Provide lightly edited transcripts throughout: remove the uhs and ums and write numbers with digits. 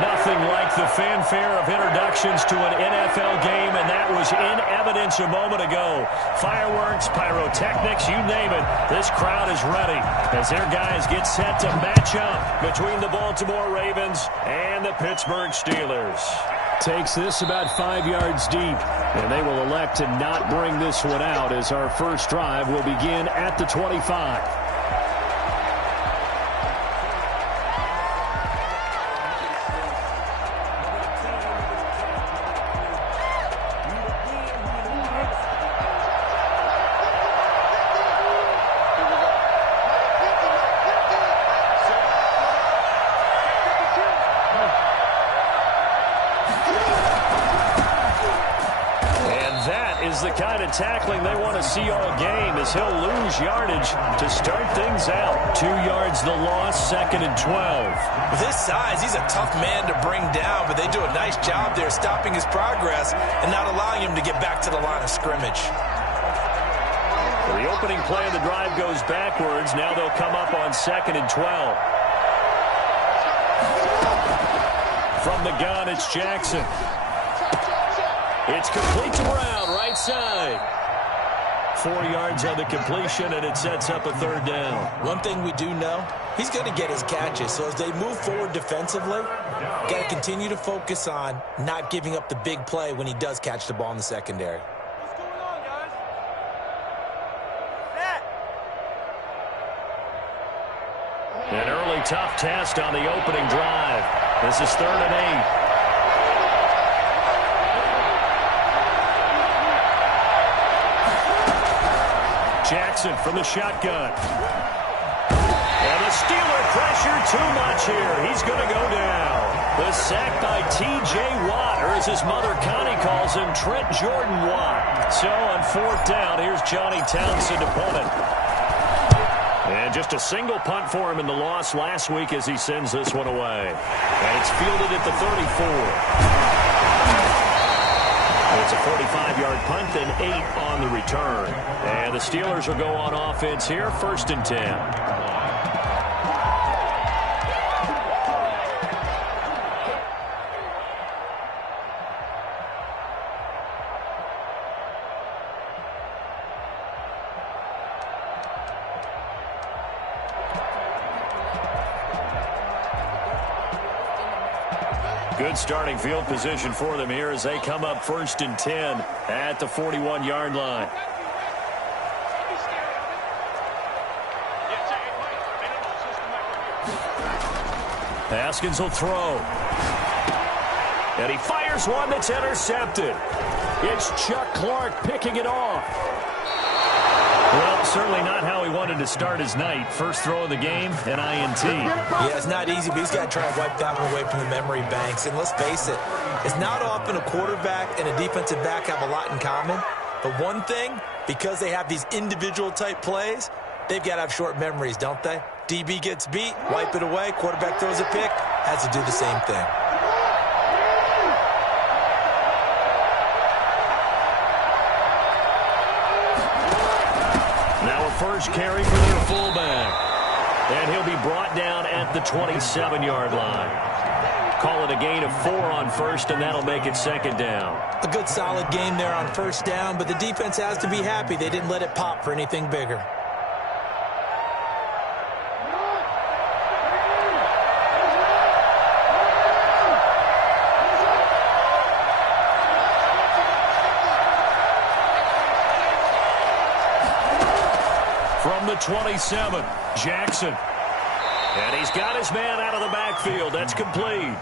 Nothing like the fanfare of introductions to an NFL game, and that was in evidence a moment ago. Fireworks, pyrotechnics, you name it. This crowd is ready as their guys get set to match up between the Baltimore Ravens and the Pittsburgh Steelers. Takes this about 5 yards deep, and they will elect to not bring this one out as our first drive will begin at the 25. The kind of tackling they want to see all game as he'll lose yardage to start things out. 2 yards the loss, 2nd and 12. With his size, he's a tough man to bring down, but they do a nice job there stopping his progress and not allowing him to get back to the line of scrimmage. Well, the opening play of the drive goes backwards. Now they'll come up on 2nd and 12. From the gun, it's Jackson. It's complete to Brown, right side. 4 yards on the completion, and it sets up a 3rd down. One thing we do know, he's going to get his catches. So as they move forward defensively, got to continue to focus on not giving up the big play when he does catch the ball in the secondary. What's going on, guys? An early tough test on the opening drive. This is 3rd and 8. Jackson from the shotgun. And the Steeler pressure too much here. He's going to go down. The sack by T.J. Watt, or as his mother Connie calls him, Trent Jordan Watt. So on 4th down, here's Johnny Townsend to punt it. And just a single punt for him in the loss last week as he sends this one away. And it's fielded at the 34. It's a 45-yard punt, then 8 on the return. And the Steelers will go on offense here, 1st and 10. Good starting field position for them here as they come up 1st and 10 at the 41-yard line. Haskins will throw. And he fires one that's intercepted. It's Chuck Clark picking it off. Well, certainly not how he wanted to start his night. First throw of the game, an INT. Yeah, it's not easy, but he's got to try to wipe that one away from the memory banks. And let's face it, it's not often a quarterback and a defensive back have a lot in common. But one thing, because they have these individual type plays, they've got to have short memories, don't they? DB gets beat, wipe it away, quarterback throws a pick, has to do the same thing. First carry for their fullback. And he'll be brought down at the 27-yard line. Call it a gain of 4 on 1st, and that'll make it 2nd down. A good solid game there on 1st down, but the defense has to be happy they didn't let it pop for anything bigger. From the 27, Jackson. And he's got his man out of the backfield. That's complete.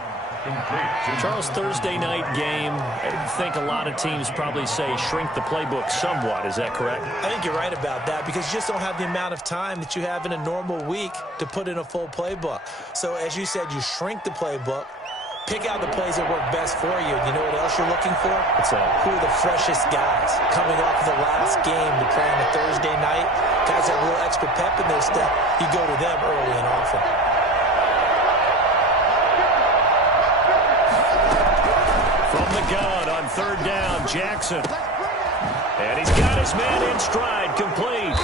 Charles, Thursday night game, I think a lot of teams probably say shrink the playbook somewhat. Is that correct? I think you're right about that because you just don't have the amount of time that you have in a normal week to put in a full playbook. So as you said, you shrink the playbook, pick out the plays that work best for you. You know what else you're looking for? What's that? Who are the freshest guys coming off of the last game to play on a Thursday night? Guys have a little extra pep in their step. You go to them early and often. From the gun on 3rd down, Jackson. And he's got his man in stride, complete.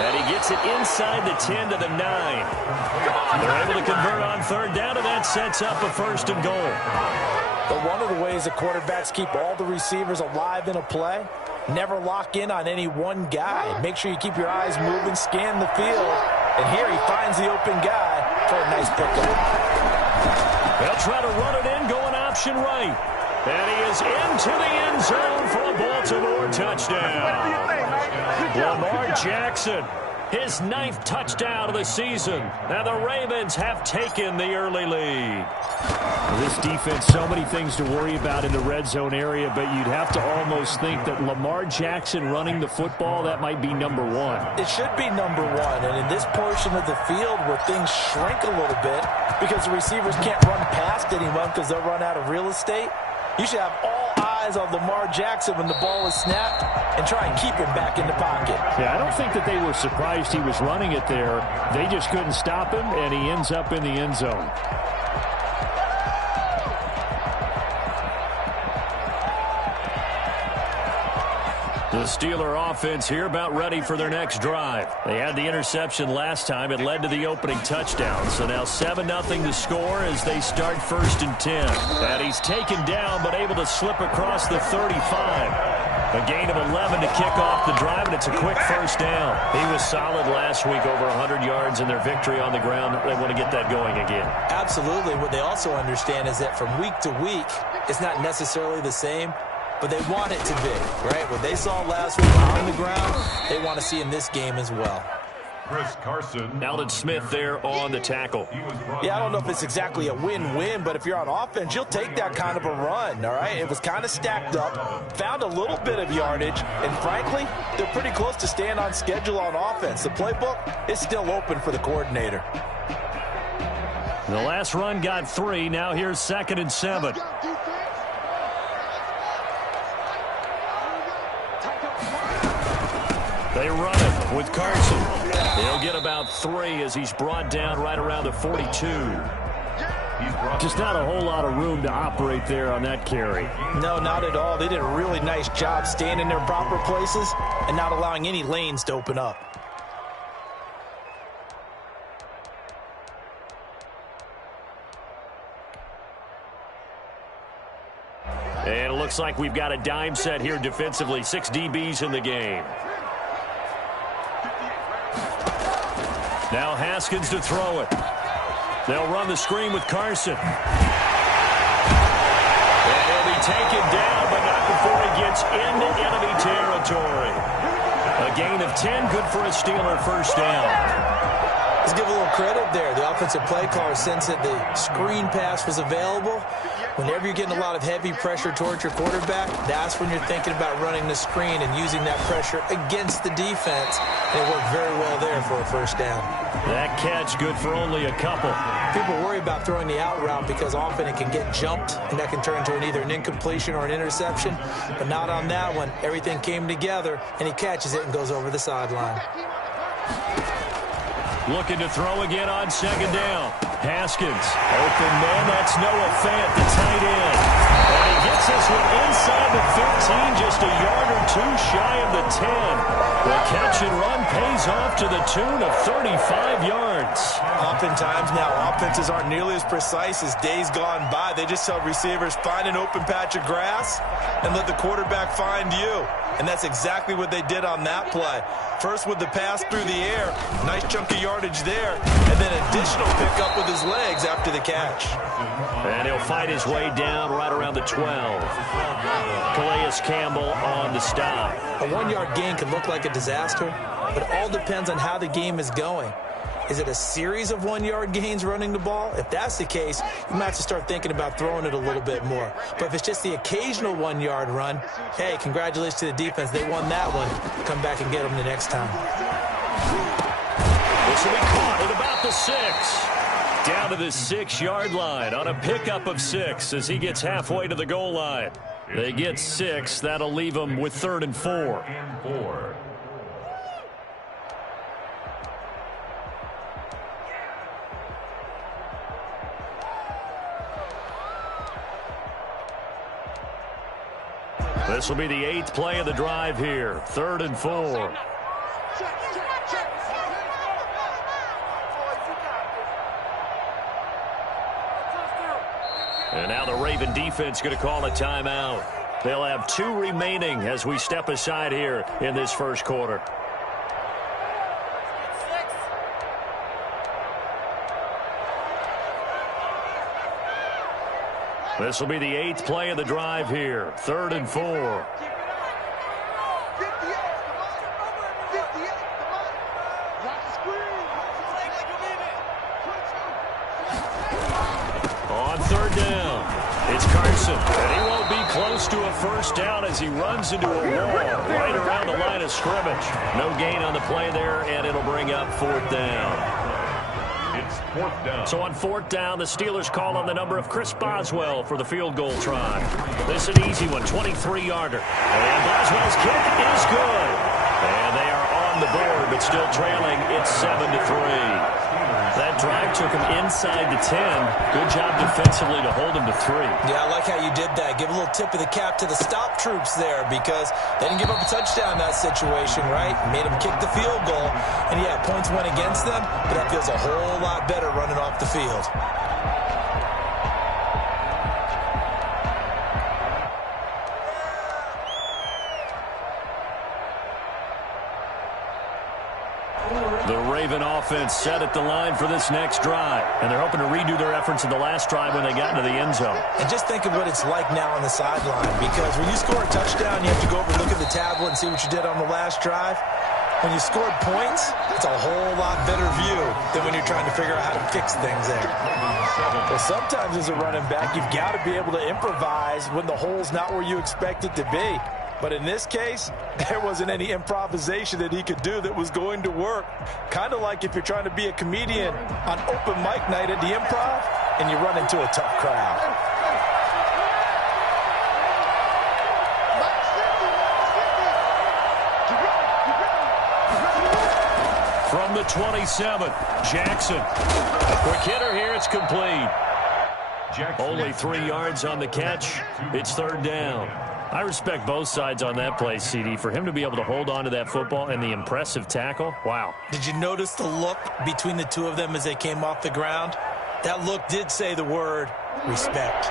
And he gets it inside the 10 to the 9. They're able to convert on third down, and that sets up a 1st and goal. But one of the ways the quarterbacks keep all the receivers alive in a play, never lock in on any one guy. Make sure you keep your eyes moving, scan the field. And here he finds the open guy for a nice pickup. They'll try to run it in, going option right. And he is into the end zone for a Baltimore touchdown. Lamar Jackson, his 9th touchdown of the season. And the Ravens have taken the early lead. This defense, so many things to worry about in the red zone area, but you'd have to almost think that Lamar Jackson running the football, that might be number 1. It should be number 1, and in this portion of the field where things shrink a little bit because the receivers can't run past anyone because they'll run out of real estate, you should have all eyes on Lamar Jackson when the ball is snapped and try and keep him back in the pocket. Yeah, I don't think that they were surprised he was running it there. They just couldn't stop him, and he ends up in the end zone. The Steeler offense here about ready for their next drive. They had the interception last time. It led to the opening touchdown. So now 7-0 to score as they start 1st and 10. And he's taken down but able to slip across the 35. A gain of 11 to kick off the drive, and it's a quick 1st down. He was solid last week, over 100 yards in their victory on the ground. They want to get that going again. Absolutely. What they also understand is that from week to week, it's not necessarily the same, but they want it to be, right? What they saw last week on the ground, they want to see in this game as well. Chris Carson. Aldon Smith there on the tackle. Yeah, I don't know if it's exactly a win-win, but if you're on offense, you'll take that kind of a run, all right? It was kind of stacked up, found a little bit of yardage, and frankly, they're pretty close to staying on schedule on offense. The playbook is still open for the coordinator. The last run got 3. Now here's 2nd and 7. They run it with Carson. He'll get about 3 as he's brought down right around the 42. Just not a whole lot of room to operate there on that carry. No, not at all. They did a really nice job staying in their proper places and not allowing any lanes to open up. And it looks like we've got a dime set here defensively. 6 DBs in the game. Now Haskins to throw it. They'll run the screen with Carson. And he'll be taken down, but not before he gets into enemy territory. A gain of 10, good for a Steeler 1st down. Let's give a little credit there. The offensive play caller sensed that the screen pass was available. Whenever you're getting a lot of heavy pressure towards your quarterback, that's when you're thinking about running the screen and using that pressure against the defense. And it worked very well there for a 1st down. That catch good for only a couple. People worry about throwing the out route because often it can get jumped, and that can turn into either an incompletion or an interception. But not on that one. Everything came together, and he catches it and goes over the sideline. Looking to throw again on 2nd down. Haskins, open man, that's Noah Fant, the tight end. And he gets this one inside the 15, just a yard or 2 shy of the 10. The catch and run pays off to the tune of 35 yards. Oftentimes now, offenses aren't nearly as precise as days gone by. They just tell receivers, find an open patch of grass and let the quarterback find you. And that's exactly what they did on that play. First with the pass through the air, nice chunk of yardage there, and then additional pickup with his legs after the catch. And he'll fight his way down right around the 12. Calais Campbell on the stop. A 1-yard gain can look like a disaster, but it all depends on how the game is going. Is it a series of 1-yard gains running the ball? If that's the case, you might have to start thinking about throwing it a little bit more. But if it's just the occasional 1-yard run, hey, congratulations to the defense. They won that one. Come back and get them the next time. This will be caught at about the 6. Down to the 6-yard line on a pickup of 6 as he gets halfway to the goal line. They get 6. That'll leave them with 3rd and 4. This will be the 8th play of the drive here. 3rd and 4. And now the Raven defense going to call a timeout. They'll have 2 remaining as we step aside here in this first quarter. This will be the 8th play of the drive here. 3rd and 4. On 3rd down, it's Carson, and he won't be close to a first down as he runs into a wall right around the line of scrimmage. No gain on the play there, and it'll bring up 4th down. It's 4th down. So on 4th down, the Steelers call on the number of Chris Boswell for the field goal try. This is an easy one, 23-yarder. And Boswell's kick is good. And they are on the board, but still trailing. It's 7-3. That drive took him inside the 10. Good job defensively to hold him to 3. Yeah, I like how you did that. Give a little tip of the cap to the stop troops there because they didn't give up a touchdown in that situation, right? Made them kick the field goal. And, yeah, points went against them, but that feels a whole lot better running off the field. The Raven offense set at the line for this next drive, and they're hoping to redo their efforts in the last drive when they got into the end zone. And just think of what it's like now on the sideline, because when you score a touchdown, you have to go over and look at the tablet and see what you did on the last drive. When you scored points, it's a whole lot better view than when you're trying to figure out how to fix things there. Well, sometimes as a running back, you've got to be able to improvise when the hole's not where you expect it to be. But in this case, there wasn't any improvisation that he could do that was going to work. Kind of like if you're trying to be a comedian on open mic night at the Improv and you run into a tough crowd. From the 27, Jackson. A quick hitter here, it's complete. Only 3 yards on the catch. It's 3rd down. I respect both sides on that play, CD. For him to be able to hold on to that football and the impressive tackle, wow. Did you notice the look between the two of them as they came off the ground? That look did say the word respect.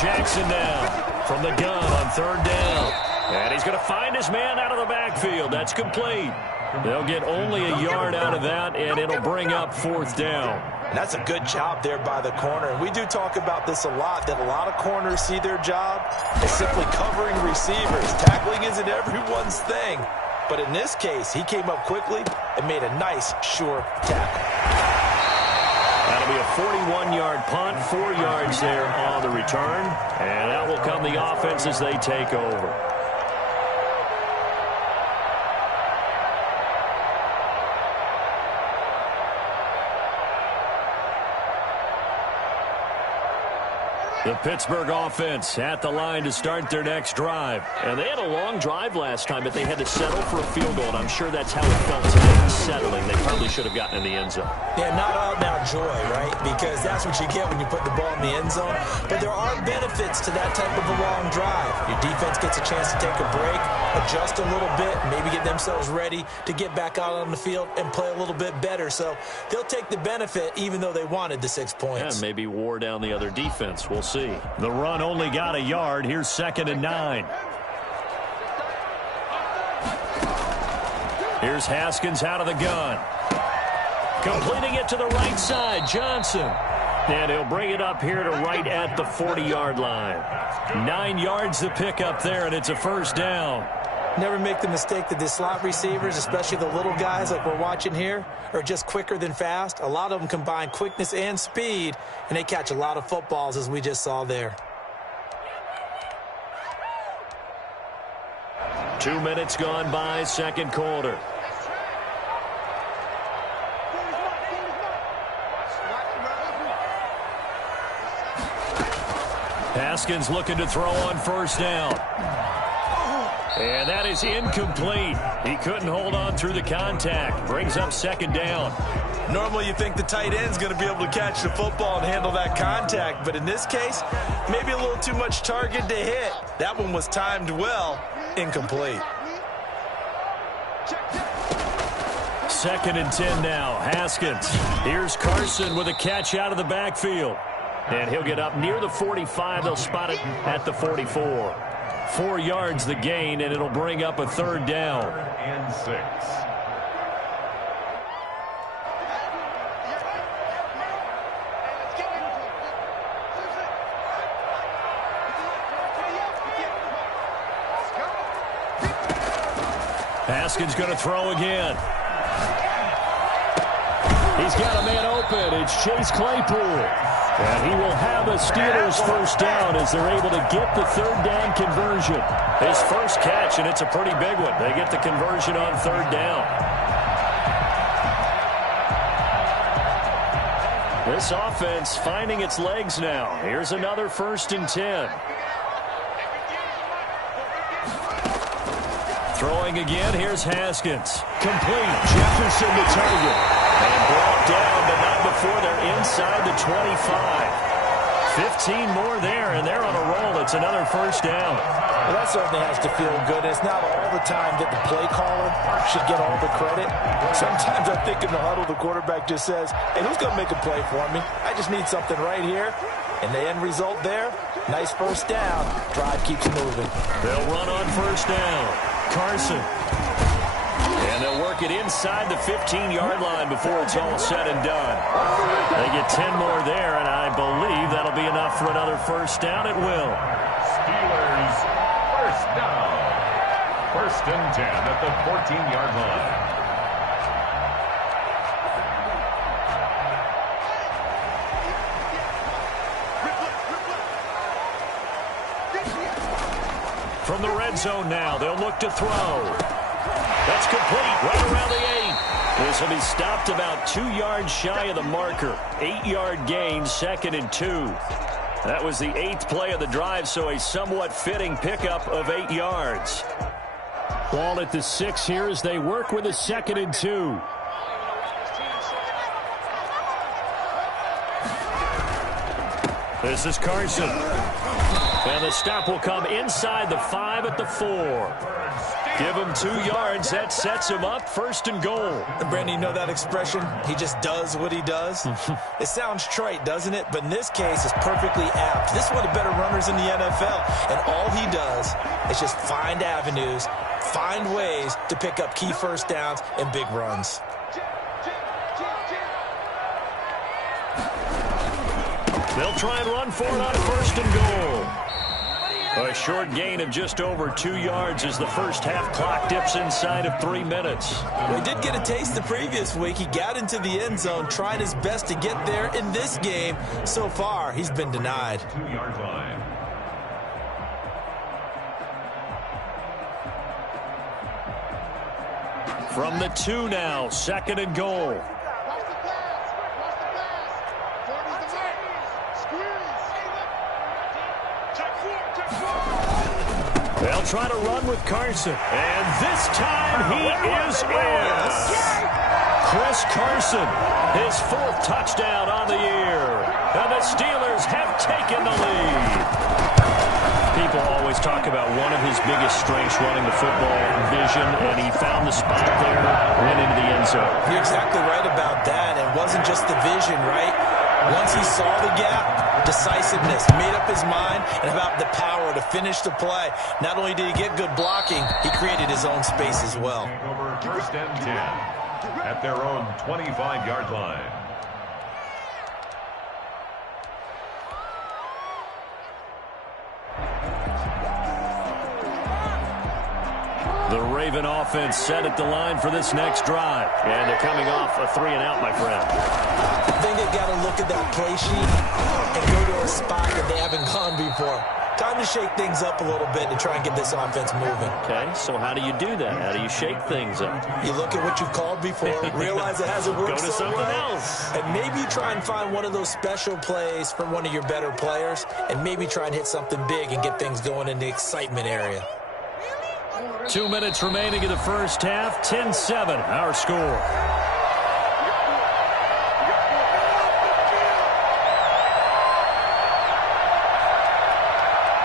Jackson down from the gun on 3rd down. And he's going to find his man out of the backfield. That's complete. They'll get only a yard out of that, and it'll bring up 4th down. And that's a good job there by the corner. And we do talk about this a lot, that a lot of corners see their job as simply covering receivers. Tackling isn't everyone's thing. But in this case, he came up quickly and made a nice, sure tackle. That'll be a 41-yard punt, 4 yards there on the return. And that will come the offense as they take over. The Pittsburgh offense at the line to start their next drive. And they had a long drive last time, but they had to settle for a field goal, and I'm sure that's how it felt today, settling. They probably should have gotten in the end zone. Yeah, not out-and-out joy, right? Because that's what you get when you put the ball in the end zone. But there are benefits to that type of a long drive. Your defense gets a chance to take a break, adjust a little bit, maybe get themselves ready to get back out on the field and play a little bit better. So they'll take the benefit even though they wanted the 6 points. Yeah, maybe wore down the other defense. We'll see. The run only got a yard. Here's 2nd and 9. Here's Haskins out of the gun. Completing it to the right side, Johnson. And he'll bring it up here to right at the 40-yard line. 9 yards to pick up there, and it's a 1st down. Never make the mistake that the slot receivers, especially the little guys like we're watching here, are just quicker than fast. A lot of them combine quickness and speed, and they catch a lot of footballs, as we just saw there. 2 minutes gone by, 2nd quarter. Haskins looking to throw on 1st down. And that is incomplete. He couldn't hold on through the contact. Brings up second down. Normally you think the tight end's going to be able to catch the football and handle that contact, but in this case, maybe a little too much target to hit. That one was timed well. Incomplete. 2nd and 10 now. Haskins. Here's Carson with a catch out of the backfield. And he'll get up near the 45. They'll spot it at the 44. 4 yards the gain, and it'll bring up a 3rd down. 3rd and 6. Haskins going to throw again. He's got a man open. It's Chase Claypool. And he will have a Steelers 1st down as they're able to get the 3rd down conversion. His first catch, and it's a pretty big one. They get the conversion on 3rd down. This offense finding its legs now. Here's another 1st and 10. Throwing again, here's Haskins. Complete. Jefferson the target. And brought down, but not before they're inside the 25. 15 more there, and they're on a roll. It's another 1st down. Well, that certainly has to feel good. It's not all the time that the play caller should get all the credit. Sometimes I think in the huddle, the quarterback just says, hey, who's going to make a play for me? I just need something right here. And the end result there, nice 1st down. Drive keeps moving. They'll run on 1st down. Carson. And they'll work it inside the 15-yard line before it's all said and done. They get 10 more there, and I believe that'll be enough for another 1st down. It will. Steelers 1st down. 1st and 10 at the 14-yard line. From the red zone now, they'll look to throw. That's complete, right around the 8. This will be stopped about 2 yards shy of the marker. 8-yard gain, 2nd and 2. That was the 8th play of the drive, so a somewhat fitting pickup of 8 yards. Ball at the 6 here as they work with a 2nd and 2. This is Carson. And the stop will come inside the 5 at the 4. Give him 2 yards. That sets him up 1st and goal. And Brandon, you know that expression? He just does what he does. It sounds trite, doesn't it? But in this case, it's perfectly apt. This is one of the better runners in the NFL. And all he does is just find avenues, find ways to pick up key 1st downs and big runs. They'll try and run for it on 1st and goal. A short gain of just over 2 yards as the first half clock dips inside of 3 minutes. Well, he did get a taste the previous week. He got into the end zone, tried his best to get there in this game. So far, he's been denied. 2-yard line. From the 2 now, 2nd and goal. They'll try to run with Carson. And this time he is in. Chris Carson, his 4th touchdown on the year. And the Steelers have taken the lead. People always talk about one of his biggest strengths running the football, vision, and he found the spot there, went into the end zone. You're exactly right about that. It wasn't just the vision, right? Once he saw the gap, decisiveness, made up his mind, and about the power to finish the play. Not only did he get good blocking, he created his own space as well. Over 1st and 10 at their own 25-yard line. The Raven offense set at the line for this next drive. And they're coming off a 3-and-out, my friend. I think they've got to look at that play sheet and go to a spot that they haven't gone before. Time to shake things up a little bit to try and get this offense moving. Okay, so how do you do that? How do you shake things up? You look at what you've called before, realize it hasn't worked Go to so something well, else. and maybe try and find one of those special plays from one of your better players, and maybe try and hit something big and get things going in the excitement area. 2 minutes remaining in the first half. 10-7, our score.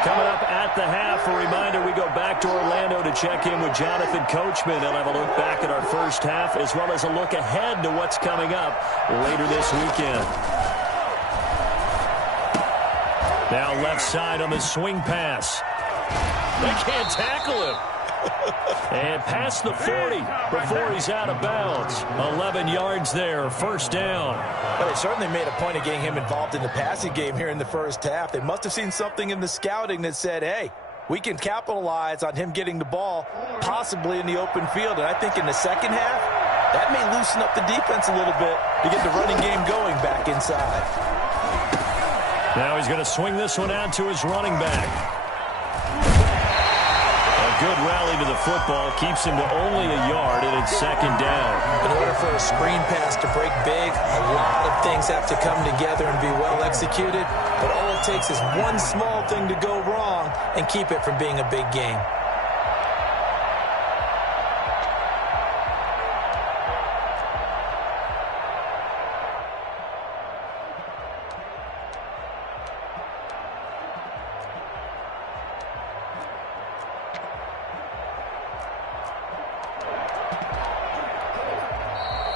Coming up at the half, a reminder, we go back to Orlando to check in with Jonathan Coachman. They'll have a look back at our first half as well as a look ahead to what's coming up later this weekend. Now left side on the swing pass. They can't tackle him. And past the 40 before he's out of bounds. 11 yards there, first down. But they certainly made a point of getting him involved in the passing game here in the first half. They must have seen something in the scouting that said, hey, we can capitalize on him getting the ball, possibly in the open field. And I think in the second half, that may loosen up the defense a little bit to get the running game going back inside. Now he's going to swing this one out to his running back. Good rally to the football, keeps him to only a yard, and it's second down. In order for a screen pass to break big, a lot of things have to come together and be well executed, but all it takes is one small thing to go wrong and keep it from being a big game.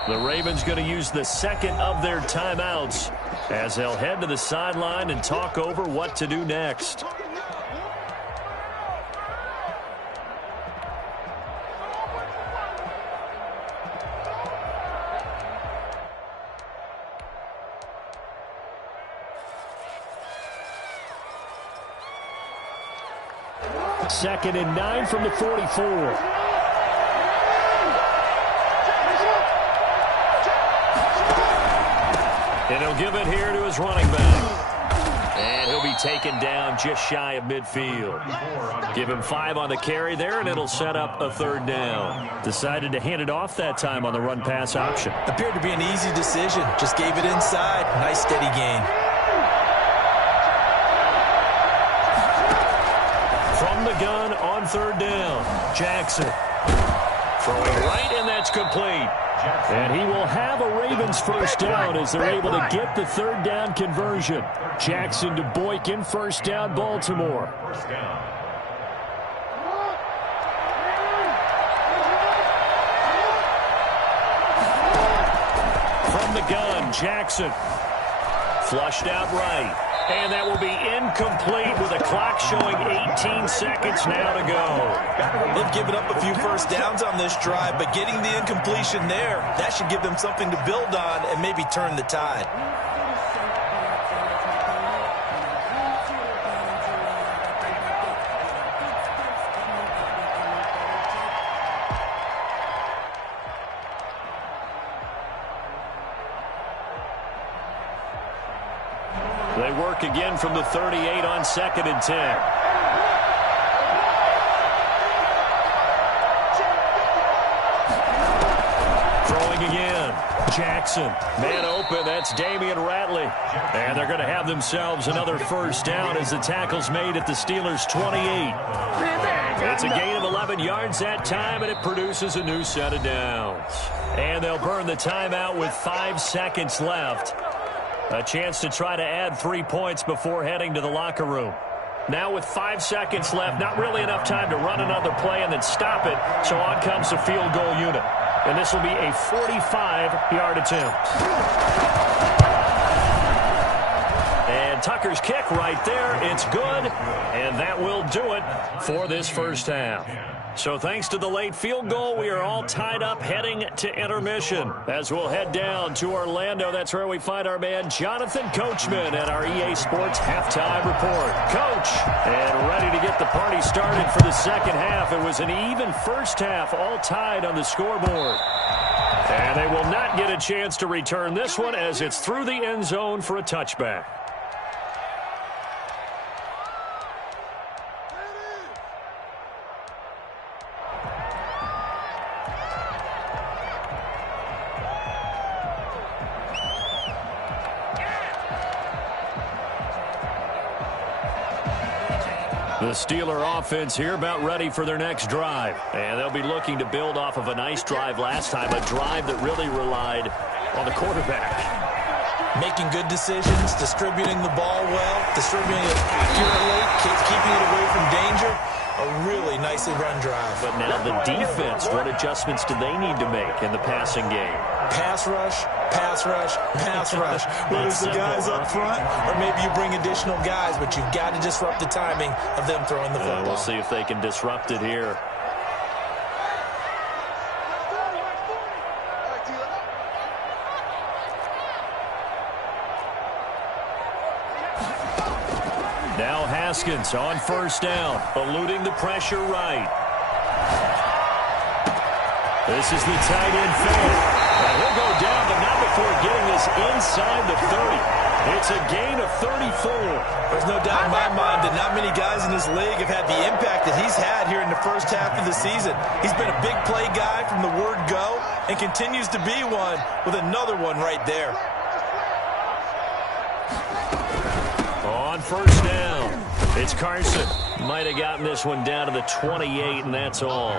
The Ravens going to use the second of their timeouts as they'll head to the sideline and talk over what to do next. Second and 9 from the 44. And he'll give it here to his running back. And he'll be taken down just shy of midfield. Give him 5 on the carry there, and it'll set up a third down. Decided to hand it off that time on the run-pass option. Appeared to be an easy decision. Just gave it inside. Nice steady gain. From the gun on third down, Jackson. Throwing right, and that's complete. And he will have a Ravens first down as they're able to get the third down conversion. Jackson to Boykin, first down, Baltimore. From the gun, Jackson. Flushed out right. And that will be incomplete with the clock showing 18 seconds now to go. They've given up a few first downs on this drive, but getting the incompletion there, that should give them something to build on and maybe turn the tide. They work again from the 38 on second and 10. Throwing again. Jackson. Man open. That's Damian Ratley. And they're going to have themselves another first down as the tackle's made at the Steelers' 28. It's a gain of 11 yards that time, and it produces a new set of downs. And they'll burn the timeout with 5 seconds left. A chance to try to add 3 points before heading to the locker room. Now with 5 seconds left, not really enough time to run another play and then stop it, so on comes the field goal unit. And this will be a 45-yard attempt. And Tucker's kick right there. It's good, and that will do it for this first half. So thanks to the late field goal, we are all tied up heading to intermission. As we'll head down to Orlando, that's where we find our man Jonathan Coachman at our EA Sports Halftime Report. Coach, and ready to get the party started for the second half. It was an even first half, all tied on the scoreboard. And they will not get a chance to return this one as it's through the end zone for a touchback. The Steeler offense here about ready for their next drive. And they'll be looking to build off of a nice drive last time, a drive that really relied on the quarterback. Making good decisions, distributing the ball well, distributing it accurately, keeping it away from danger. A really nicely run drive. But now the defense, what adjustments do they need to make in the passing game? Pass rush, pass rush, pass rush. Whether it's the guys up front or maybe you bring additional guys, but you've got to disrupt the timing of them throwing the football. We'll see if they can disrupt it here. Now Haskins on first down, eluding the pressure right. This is the tight end fake. Now he'll go down, but not before getting this inside the 30. It's a gain of 34. There's no doubt in my mind that not many guys in this league have had the impact that he's had here in the first half of the season. He's been a big play guy from the word go and continues to be one with another one right there. On first down, it's Carson. Might have gotten this one down to the 28, and that's all.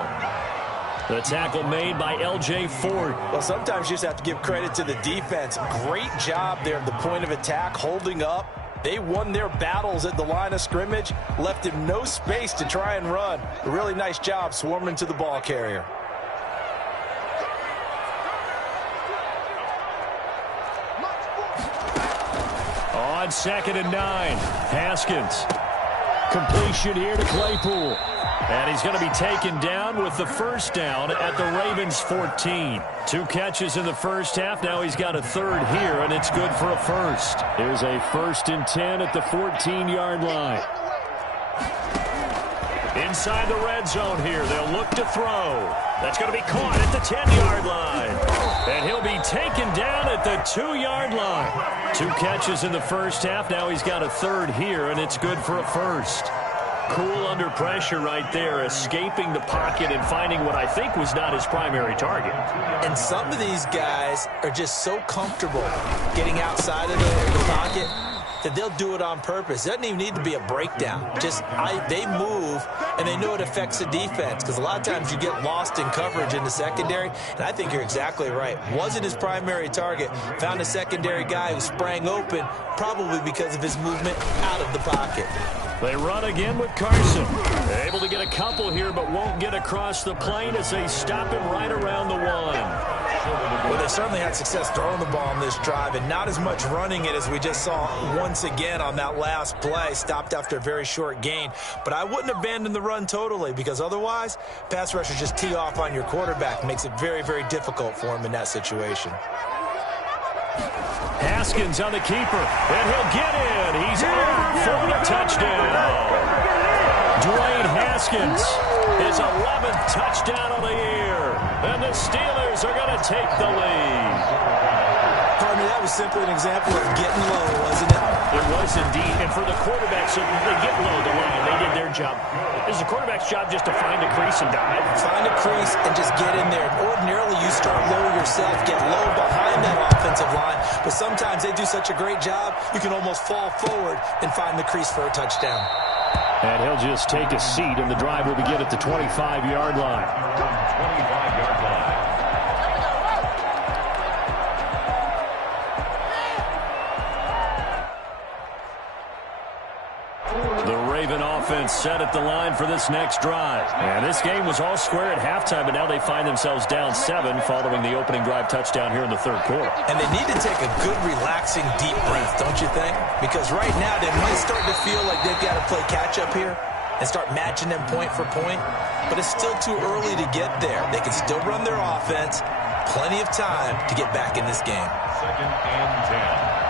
The tackle made by L.J. Fort. Well, sometimes you just have to give credit to the defense. Great job there at the point of attack, holding up. They won their battles at the line of scrimmage, left him no space to try and run. A really nice job swarming to the ball carrier. On 2nd and 9, Haskins. Completion here to Claypool. And he's going to be taken down with the first down at the Ravens' 14. 2 catches in the first half. Now he's got a third here, and it's good for a first. Here's a 1st and 10 at the 14-yard line. Inside the red zone here. They'll look to throw. That's going to be caught at the 10-yard line. And he'll be taken down at the 2-yard line. 2 catches in the first half. Now he's got a third here, and it's good for a first. Cool under pressure right there, escaping the pocket and finding what I think was not his primary target. And some of these guys are just so comfortable getting outside of the pocket that they'll do it on purpose. It doesn't even need to be a breakdown. They move, and they know it affects the defense, because a lot of times you get lost in coverage in the secondary, and I think you're exactly right. Wasn't his primary target. Found a secondary guy who sprang open, probably because of his movement out of the pocket. They run again with Carson. They're able to get a couple here, but won't get across the plane as they stop him right around the 1. Well, they certainly had success throwing the ball on this drive, and not as much running it as we just saw once again on that last play. Stopped after a very short gain. But I wouldn't abandon the run totally, because otherwise, pass rushers just tee off on your quarterback. Makes it very, very difficult for him in that situation. Haskins on the keeper, and he'll get in. He's in for a touchdown. Dwayne Haskins, his 11th touchdown of the year. And the Steelers are going to take the lead. Pardon me, that was simply an example of getting low, wasn't it? It was indeed. And for the quarterback, so they get low the line. They did their job. It's the quarterback's job just to find a crease and dive. Find a crease and just get in there. Ordinarily, you start low yourself, get low behind that offensive line. But sometimes they do such a great job, you can almost fall forward and find the crease for a touchdown. And he'll just take a seat, and the drive will begin at the 25-yard line. 25-yard line. The Raven offense set at the line for this next drive. And this game was all square at halftime, but now they find themselves down 7 following the opening drive touchdown here in the third quarter. And they need to take a good, relaxing, deep breath, don't you think? Because right now they might start to feel like they've got to play catch-up here and start matching them point for point. But it's still too early to get there. They can still run their offense. Plenty of time to get back in this game. 2nd and 10.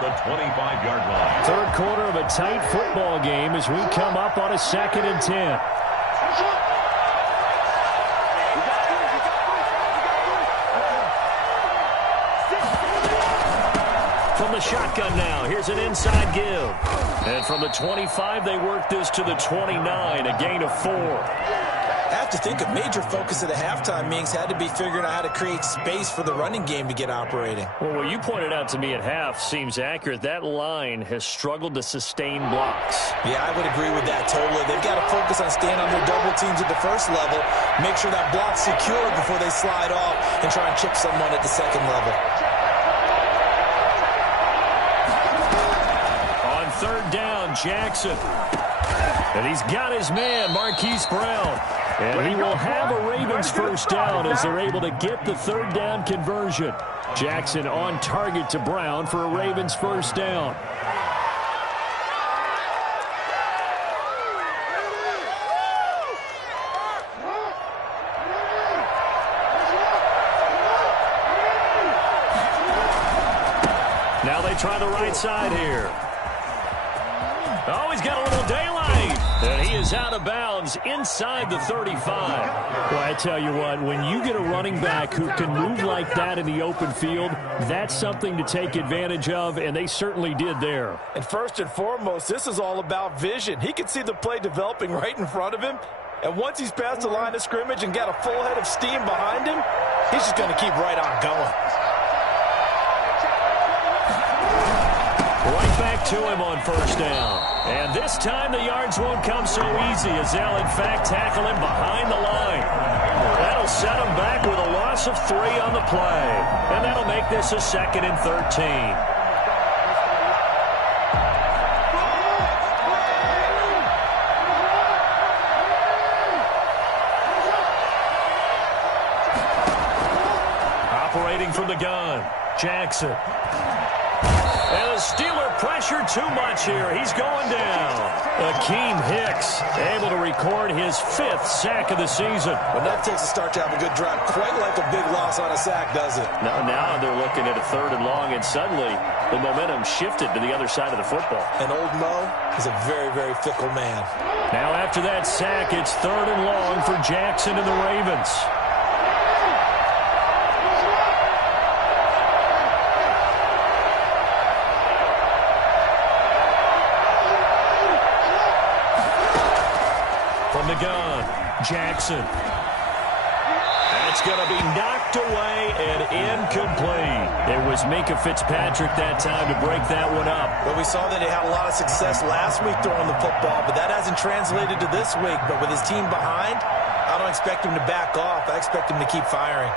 The 25-yard line. Third quarter of a tight football game as we come up on a 2nd and 10. From the shotgun now, here's an inside give. And from the 25, they work this to the 29, a gain of 4. I have to think a major focus of the halftime meetings had to be figuring out how to create space for the running game to get operating. Well, what you pointed out to me at half seems accurate. That line has struggled to sustain blocks. Yeah, I would agree with that totally. They've got to focus on staying on their double teams at the first level, make sure that block's secure before they slide off and try and chip someone at the second level. On third down, Jackson. And he's got his man, Marquise Brown. And he will have a Ravens first down as they're able to get the third down conversion. Jackson on target to Brown for a Ravens first down. Now they try the right side here. Oh, he's got a little daylight. And he is out of bounds inside the 35. Well, I tell you what, when you get a running back who can move like that in the open field, that's something to take advantage of, and they certainly did there. And first and foremost, this is all about vision. He can see the play developing right in front of him, and once he's past the line of scrimmage and got a full head of steam behind him, he's just going to keep right on going. Right back to him on first down. And this time the yards won't come so easy as they'll, in fact, tackle him behind the line. That'll set him back with a loss of 3 on the play. And that'll make this a 2nd and 13. Operating from the gun, Jackson. And the Steeler pressure too much here. He's going down. Akeem Hicks able to record his 5th sack of the season. When that takes a start to have a good drive, quite like a big loss on a sack, does it? Now they're looking at a 3rd and long, and suddenly the momentum shifted to the other side of the football. And old Mo is a very, very fickle man. Now after that sack, it's 3rd and long for Jackson and the Ravens. The gun, Jackson. That's going to be knocked away and incomplete. It was Minkah Fitzpatrick that time to break that one up. Well, we saw that he had a lot of success last week throwing the football, but that hasn't translated to this week. But with his team behind, I don't expect him to back off. I expect him to keep firing.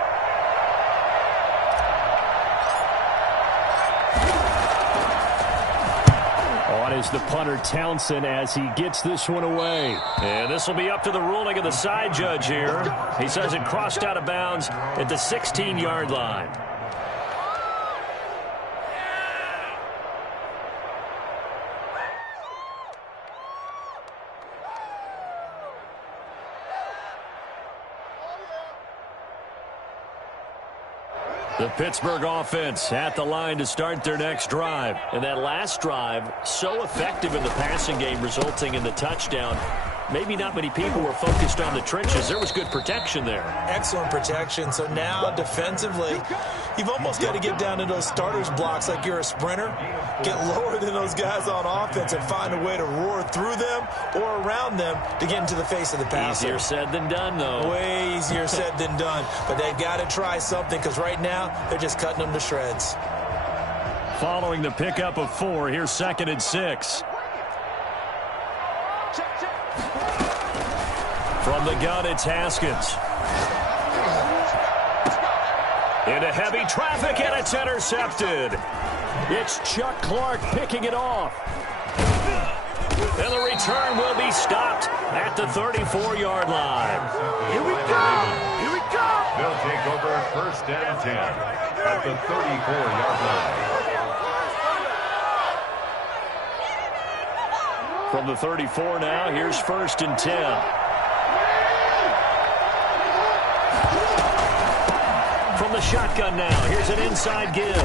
Is the punter Townsend as he gets this one away. And this will be up to the ruling of the side judge here. He says it crossed out of bounds at the 16-yard line. The Pittsburgh offense at the line to start their next drive. And that last drive, so effective in the passing game, resulting in the touchdown. Maybe not many people were focused on the trenches. There was good protection there. Excellent protection. So now defensively, you've almost got to get down to those starters blocks like you're a sprinter. Get lower than those guys on offense and find a way to roar through them or around them to get into the face of the passer. Easier said than done, though. Way easier said than done. But they've got to try something because right now they're just cutting them to shreds. Following the pickup of 4, here's 2nd and 6. From the gun, it's Haskins. Into heavy traffic, and it's intercepted. It's Chuck Clark picking it off. And the return will be stopped at the 34-yard line. Here we go! Here we go! They'll take over 1st and 10 at the 34-yard line. From the 34 now, here's 1st and 10. From the shotgun now, here's an inside give.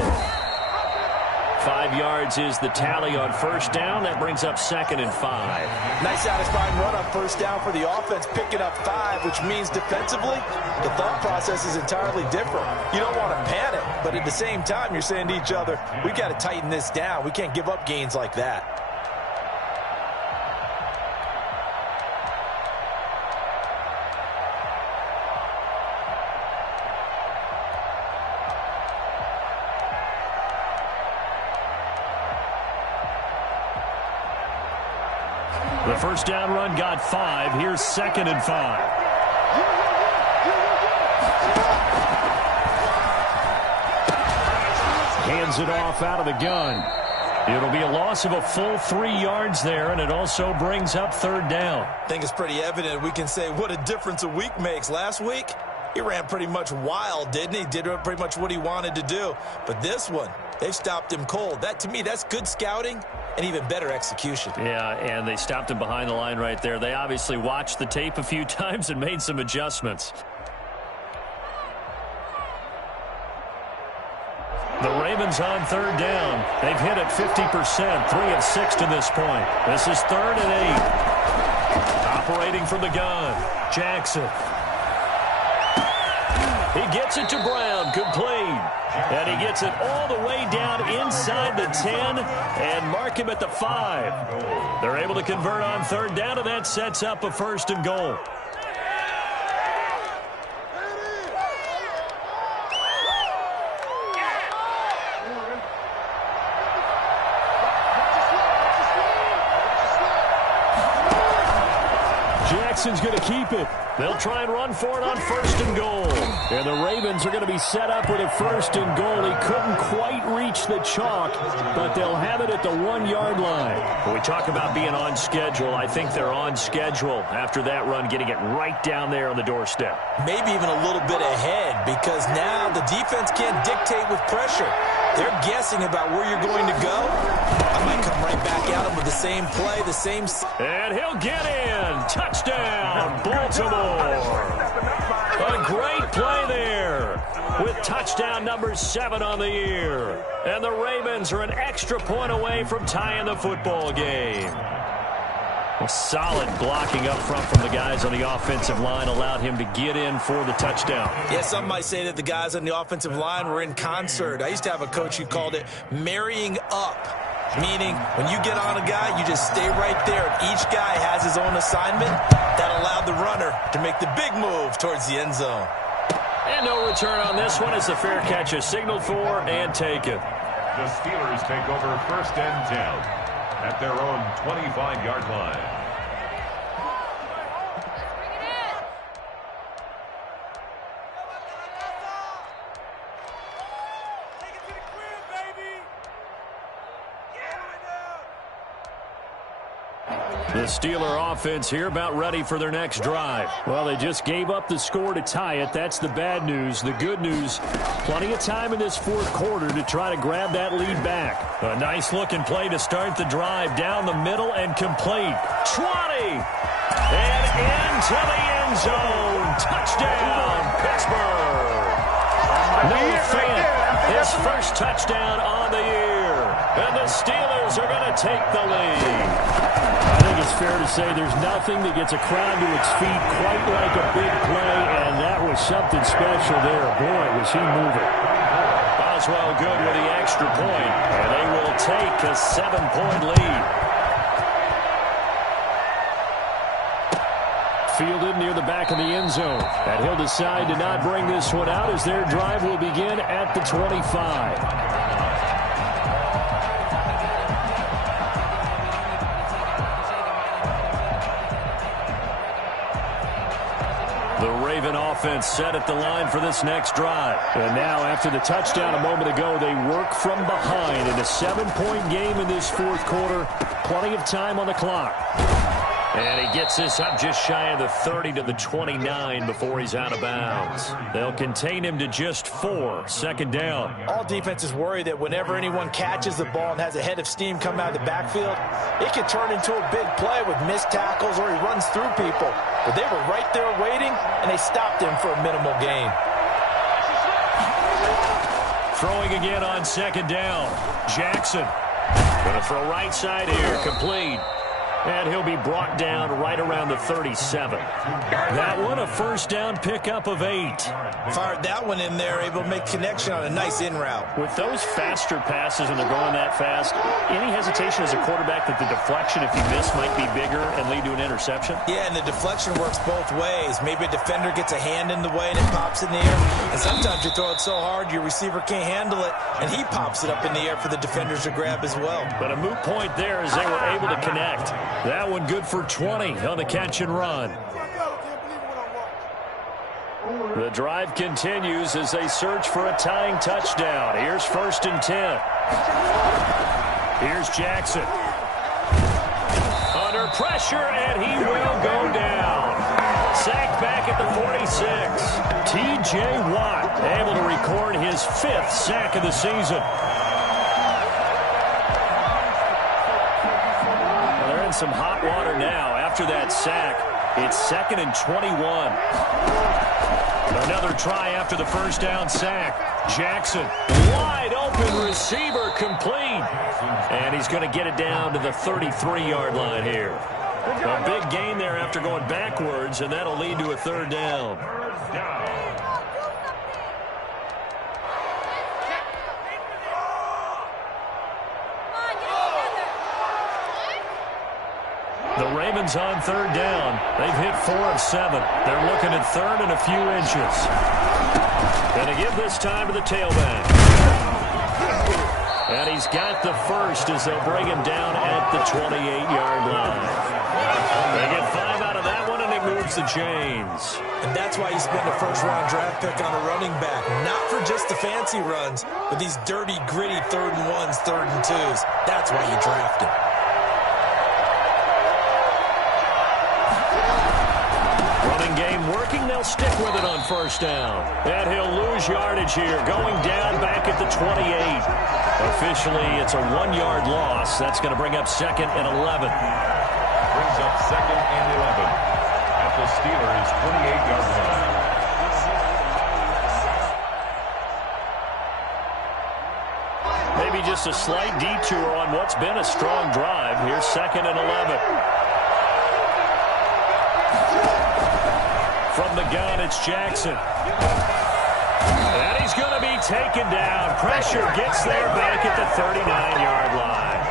5 yards is the tally on first down. That brings up 2nd and 5. Nice satisfying run on first down for the offense, picking up 5, which means defensively, the thought process is entirely different. You don't want to panic, but at the same time, you're saying to each other, we've got to tighten this down. We can't give up gains like that. The first down run got 5. Here's 2nd and 5. Hands it off out of the gun. It'll be a loss of a full 3 yards there, and it also brings up 3rd down. I think it's pretty evident. We can say what a difference a week makes. Last week, he ran pretty much wild, didn't he? Did pretty much what he wanted to do. But this one, they've stopped him cold. That, to me, that's good scouting and even better execution. Yeah, and they stopped him behind the line right there. They obviously watched the tape a few times and made some adjustments. The Ravens on 3rd down. They've hit it 50%, 3 of 6 to this point. This is 3rd and 8. Operating from the gun, Jackson. He gets it to Brown, complete. And he gets it all the way down inside the 10 and mark him at the 5. They're able to convert on 3rd down, and that sets up a 1st and goal. Jackson's going to keep it. They'll try and run for it on 1st and goal. And the Ravens are going to be set up with a 1st and goal. He couldn't quite reach the chalk, but they'll have it at the 1-yard line. When we talk about being on schedule, I think they're on schedule after that run, getting it right down there on the doorstep. Maybe even a little bit ahead, because now the defense can't dictate with pressure. They're guessing about where you're going to go. I might come right back at him with the same play, the same... And he'll get in. Touchdown, Baltimore. A great play there with touchdown number 7 on the year. And the Ravens are an extra point away from tying the football game. A solid blocking up front from the guys on the offensive line allowed him to get in for the touchdown. Yeah, some might say that the guys on the offensive line were in concert. I used to have a coach who called it marrying up, meaning when you get on a guy, you just stay right there. Each guy has his own assignment. That allowed the runner to make the big move towards the end zone. And no return on this one as the fair catch is signaled for and taken. The Steelers take over 1st and 10. At their own 25-yard line. The Steeler offense here about ready for their next drive. Well, they just gave up the score to tie it. That's the bad news. The good news, plenty of time in this 4th quarter to try to grab that lead back. A nice-looking play to start the drive down the middle and complete. 20! And into the end zone. Touchdown, Pittsburgh! Noah Fant, his first touchdown on the year. And the Steelers are going to take the lead. I think it's fair to say there's nothing that gets a crowd to its feet quite like a big play, and that was something special there. Boy, was he moving. Boswell good with the extra point, and they will take a 7-point lead. Fielded near the back of the end zone, and he'll decide to not bring this one out as their drive will begin at the 25. Offense set at the line for this next drive. And now after the touchdown a moment ago, they work from behind in a 7-point game in this 4th quarter. Plenty of time on the clock. And he gets this up just shy of the 30 to the 29 before he's out of bounds. They'll contain him to just 4. 2nd down. All defenses worry that whenever anyone catches the ball and has a head of steam come out of the backfield, it can turn into a big play with missed tackles or he runs through people. But they were right there waiting, and they stopped him for a minimal gain. Throwing again on 2nd down. Jackson. Going to throw right side here. Complete. And he'll be brought down right around the 37. That one, a 1st down pickup of 8. Fired that one in there, able to make connection on a nice in route. With those faster passes when they're going that fast, any hesitation as a quarterback that the deflection, if you miss, might be bigger and lead to an interception? Yeah, and the deflection works both ways. Maybe a defender gets a hand in the way and it pops in the air. And sometimes you throw it so hard your receiver can't handle it, and he pops it up in the air for the defenders to grab as well. But a moot point there as they were able to connect. That one good for 20 on the catch and run. The drive continues as they search for a tying touchdown. Here's 1st and 10. Here's Jackson. Under pressure, and he will go down. Sacked back at the 46. T.J. Watt able to record his 5th sack of the season. Well, they're in some hot water now after that sack. It's 2nd and 21. Another try after the first down sack. Jackson, wide open receiver, complete. And he's going to get it down to the 33-yard line here. A big gain there after going backwards, and that'll lead to a 3rd down. The Ravens on 3rd down. They've hit 4 of 7. They're looking at 3rd and a few inches. Going to give this time to the tailback. And he's got the first as they'll bring him down at the 28-yard line. They get 5 out of that one, and it moves the chains. And that's why you spend a first-round draft pick on a running back. Not for just the fancy runs, but these dirty, gritty 3rd and 1s, 3rd and 2s. That's why you draft him. Game working, they'll stick with it on 1st down. And he'll lose yardage here, going down back at the 28. Officially, it's a 1-yard loss. That's going to bring up 2nd and 11. Brings up 2nd and 11 at the Steelers' 28-yard line. Maybe just a slight detour on what's been a strong drive. Here's 2nd and 11. From the gun, it's Jackson. And he's going to be taken down. Pressure gets there back at the 39-yard line.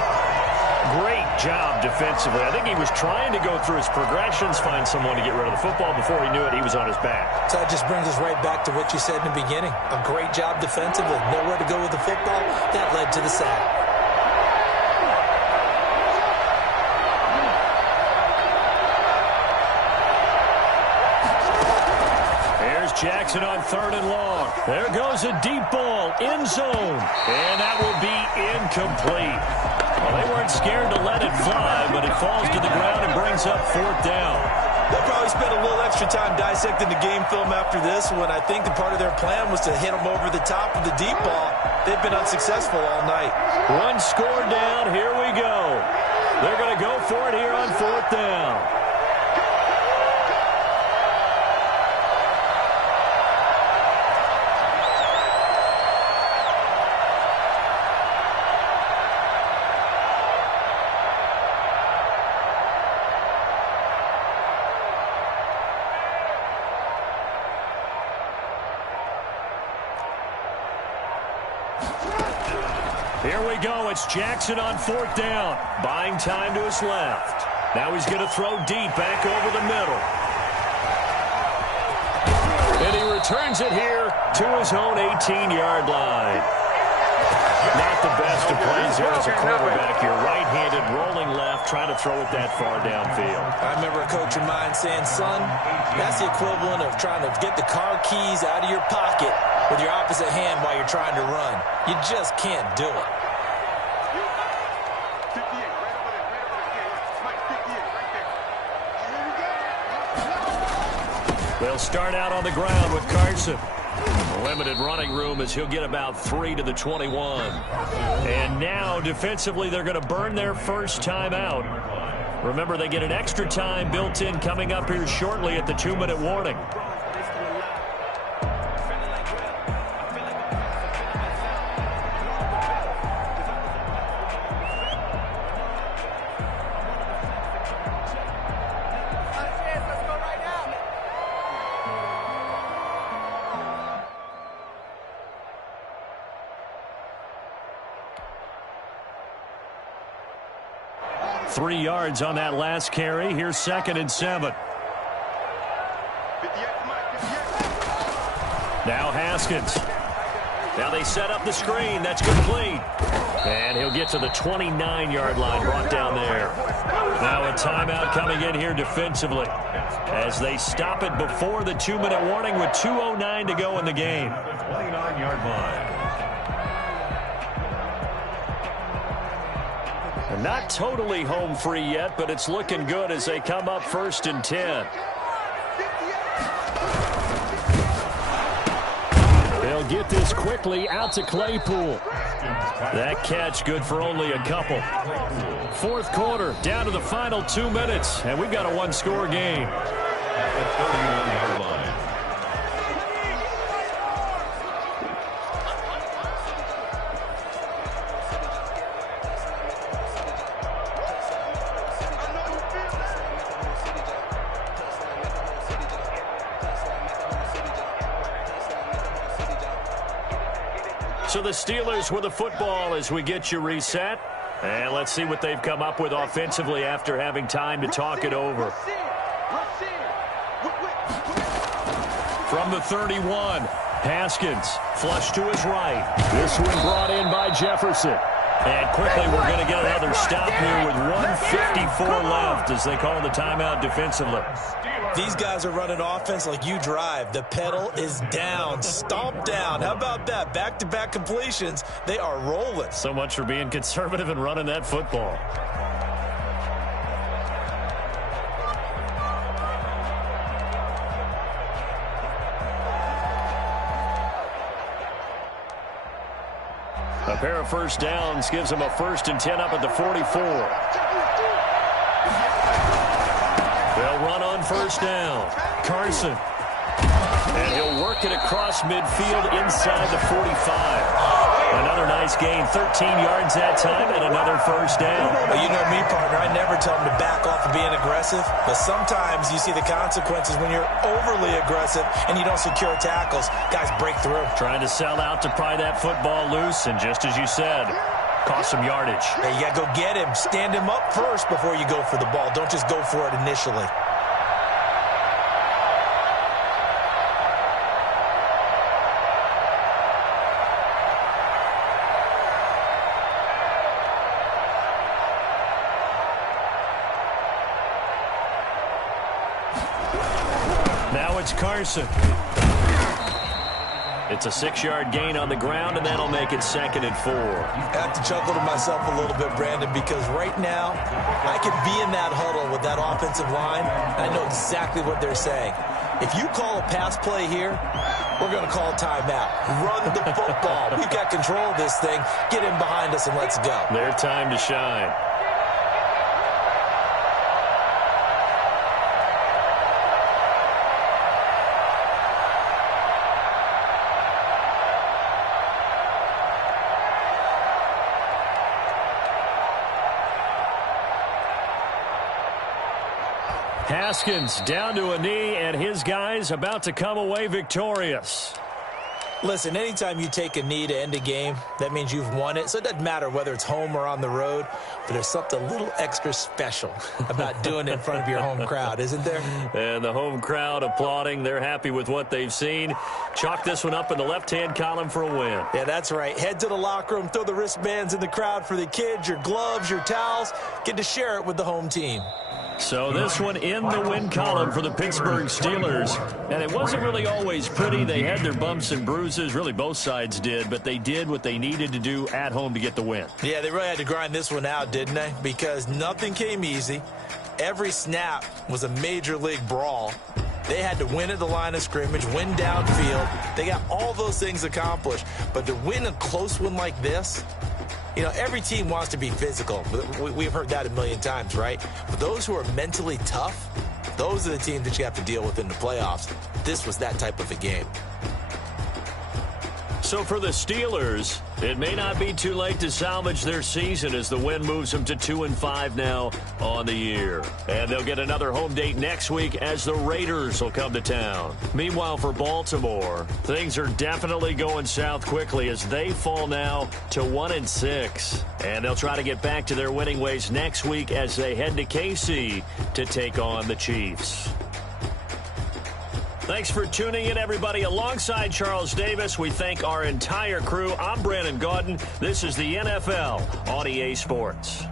Great job defensively. I think he was trying to go through his progressions, find someone to get rid of the football. Before he knew it, he was on his back. So that just brings us right back to what you said in the beginning. A great job defensively. Nowhere to go with the football. That led to the sack. Jackson on 3rd and long. There goes a deep ball, end zone. And that will be incomplete. Well, they weren't scared to let it fly, but it falls to the ground and brings up 4th down. They'll probably spend a little extra time dissecting the game film after this when I think the part of their plan was to hit them over the top of the deep ball. They've been unsuccessful all night. One score down. Here we go. They're going to go for it here on 4th down. Here we go. It's Jackson on 4th down. Buying time to his left. Now he's going to throw deep back over the middle. And he returns it here to his own 18-yard line. Not the best of plays here as a quarterback. You're right-handed, rolling left, trying to throw it that far downfield. I remember a coach of mine saying, son, that's the equivalent of trying to get the car keys out of your pocket with your opposite hand while you're trying to run. You just can't do it. They'll start out on the ground with Carson. Limited running room as he'll get about 3 to the 21. And now, defensively, they're going to burn their first time out. Remember, they get an extra time built in coming up here shortly at the 2-minute warning. Three yards on that last carry. Here's 2nd and 7. Now Haskins. Now they set up the screen. That's complete. And he'll get to the 29-yard line, brought down there. Now a timeout coming in here defensively as they stop it before the 2-minute warning with 2:09 to go in the game. 29-yard line. Not totally home free yet, but it's looking good as they come up 1st and 10. They'll get this quickly out to Claypool. That catch good for only a couple. 4th quarter, down to the final 2 minutes, and we've got a one-score game. At the 31-yard line. So the Steelers with the football as we get you reset. And let's see what they've come up with offensively after having time to talk it over. From the 31, Haskins flush to his right. This one brought in by Jefferson. And quickly we're going to get another stop here with 1:54 left as they call the timeout defensively. These guys are running offense like you drive. The pedal is down, stomp down. How about that? Back-to-back completions. They are rolling. So much for being conservative and running that football. A pair of first downs gives them a 1st and 10 up at the 44. They'll run on 1st down. Carson. And he'll work it across midfield inside the 45. Another nice gain, 13 yards that time, and another 1st down. Well, you know me, partner. I never tell them to back off of being aggressive, but sometimes you see the consequences when you're overly aggressive and you don't secure tackles. Guys break through. Trying to sell out to pry that football loose, and just as you said, cost some yardage. Hey, you got to go get him. Stand him up first before you go for the ball. Don't just go for it initially. Now it's Carson. It's a 6-yard gain on the ground, and that'll make it 2nd and 4. I have to chuckle to myself a little bit, Brandon, because right now I could be in that huddle with that offensive line. I know exactly what they're saying. If you call a pass play here, we're going to call timeout. Run the football. We've got control of this thing. Get in behind us and let's go. Their time to shine. Haskins down to a knee, and his guys about to come away victorious. Listen, anytime you take a knee to end a game, that means you've won it. So it doesn't matter whether it's home or on the road, but there's something a little extra special about doing it in front of your home crowd, isn't there? And the home crowd applauding. They're happy with what they've seen. Chalk this one up in the left-hand column for a win. Yeah, that's right. Head to the locker room, throw the wristbands in the crowd for the kids, your gloves, your towels. Get to share it with the home team. So this one in the win column for the Pittsburgh Steelers. And it wasn't really always pretty. They had their bumps and bruises. Really, both sides did. But they did what they needed to do at home to get the win. Yeah, they really had to grind this one out, didn't they? Because nothing came easy. Every snap was a major league brawl. They had to win at the line of scrimmage, win downfield. They got all those things accomplished. But to win a close one like this, you know, every team wants to be physical. We've heard that a million times, right? But those who are mentally tough, those are the teams that you have to deal with in the playoffs. This was that type of a game. So for the Steelers, it may not be too late to salvage their season as the win moves them to 2-5 now on the year. And they'll get another home date next week as the Raiders will come to town. Meanwhile, for Baltimore, things are definitely going south quickly as they fall now to 1-6. And they'll try to get back to their winning ways next week as they head to KC to take on the Chiefs. Thanks for tuning in, everybody. Alongside Charles Davis, we thank our entire crew. I'm Brandon Gaudin. This is the NFL on EA Sports.